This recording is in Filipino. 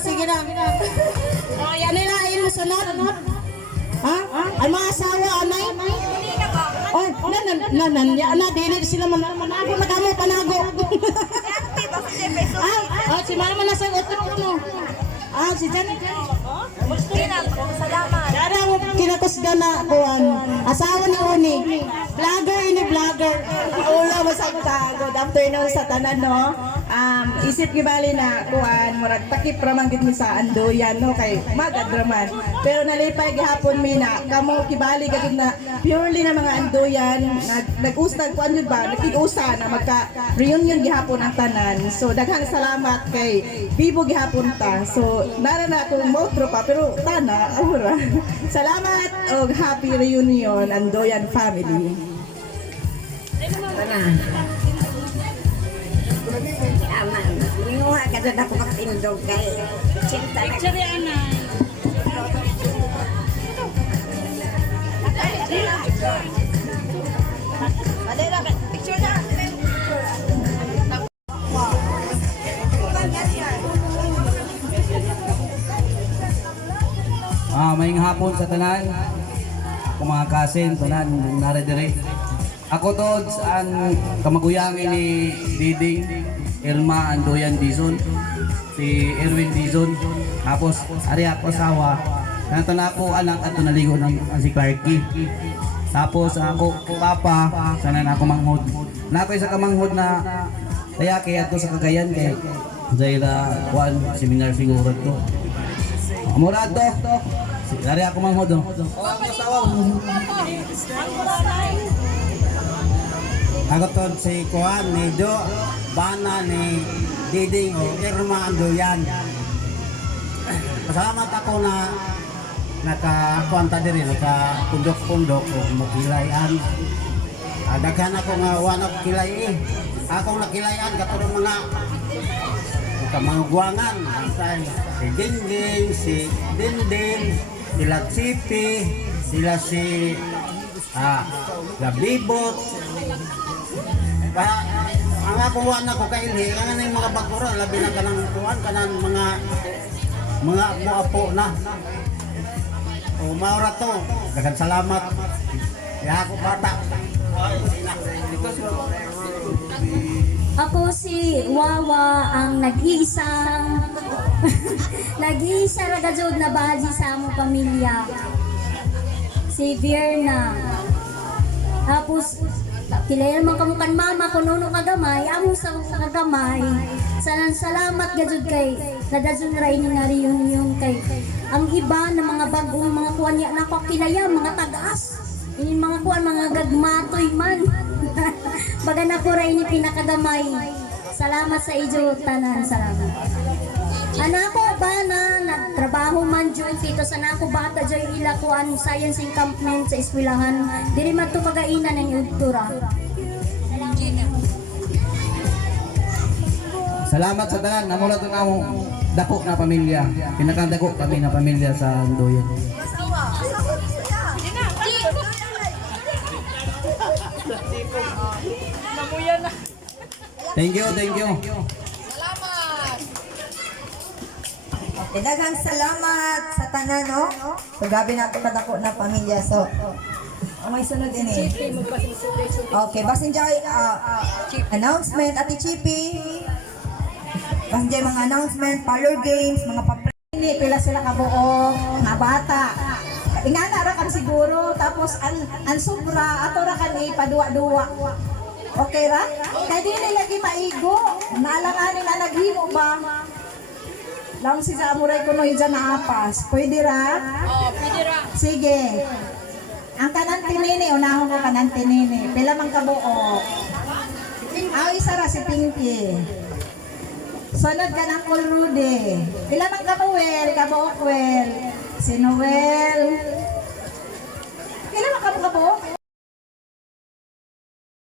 sige na. Oh, yan nila, ayun mo sunod. Ha? Ay mga asawa, anay? Oh, dinig sila manago na kamo, panago. Ah, si mama nasa utro no. Ah, si Janet. Darang kinakusga na kuan. Asawa ni Uni. Vlogger ini vlogger. Ula masag ka. Good afternoon sa tanan no. Isip gibali na kuan murag takip ra man gid mi sa Andoyan no kay magadraman. Pero nalipay gihapon mi na kamo kibali gid na purely na mga Andoyan nag-ustag kuan jud ba nakig-usa na magka reunion gihapon ang tanan. So daghang salamat kay Vivo gihapon ta. So nara na akong motro pa pero tana amura. Salamat og happy reunion Andoyan family. Aman, minuha ka doon ako makatindog kay cinta. Picture yan na. Madela, picture na. Maayong hapon sa tanan. Ako mga kasin, tanan, naredire. Ako to ang kamaguyang ni Diding, Irma Andoyan Dizon, si Erwin Dizon. Tapos, ari ako asawa. Nanto na ako anak at naligo ng si Clarky. Tapos ako papa, sana na ako manghod. Na ako isa kamanghod na kaya ato sa Cagayan kay Zaira Juan seminar siguro to. Amorado. Dari ako manghod. Ako to si Kuan ni Do, Bana ni Diding o Irma Andoyan. Pasalamat ako na nakakuanta diri, nakapundok-pundok o makilayan. Daghan ako nga wanap kilay akong nakilayan katulong mga kamangguangan si Gingging, si Dindin, sila Sipi, sila si Gabibot. Ang akong wana ko kailhi, kanan yung mga bagura, labi na kanang tuwan, kanan mga apo na. O maura to, dagan salamat. Kaya ako bata. Ako si Wawa, ang nag-iisang nag-iisa ragazod na bahagi sa among pamilya. Si Vierna. Tapos kilay naman kamukan mama kung nuno kagamay, amo sa kagamay. Salamat gajud kay nadazon ra ini nga reunion kay ang iba na mga bagong mga kuan niya na ko kilaya mga tagas. Ini mga kuan mga gagmatoy man. Baga na ko ra ini pinakagamay. Salamat sa ijo tanan, salamat. Anak ko ba na nagtrabaho man dyan dito sa nako bata dyan ila kuan science encampment sa eskwelahan. Diri man to kagainan ng udtura. Salamat sa tanan. Namula to na dako na pamilya. Pinakadako kami na pamilya sa Andoyan. Thank you, thank you. Daghang salamat sa tanan no. So gabi na kadako na pamilya so. May sunod ini. Okay, basin jay announcement at Chippy. Basin jay mga announcement, parlor games, mga Ini pila sila kabuo nga bata. Ingana ra kan siguro tapos an sobra ato ra kan ipadua-dua. Okay ra? Kay dili lagi maigo. Naalanganin na naghimo ba? Lang si Samurai ko no dyan na apas. Pwede ra? Oh, pwede ra. Sige. Ang kanan tinini, unahon ko kanan tinini. Pila mang kabuo. Isa ra si Pinky. Sunod ka ng Cool Rudy. Pila mang kabuwel, kabuokwel. Si Noel. Pila mang kabuo?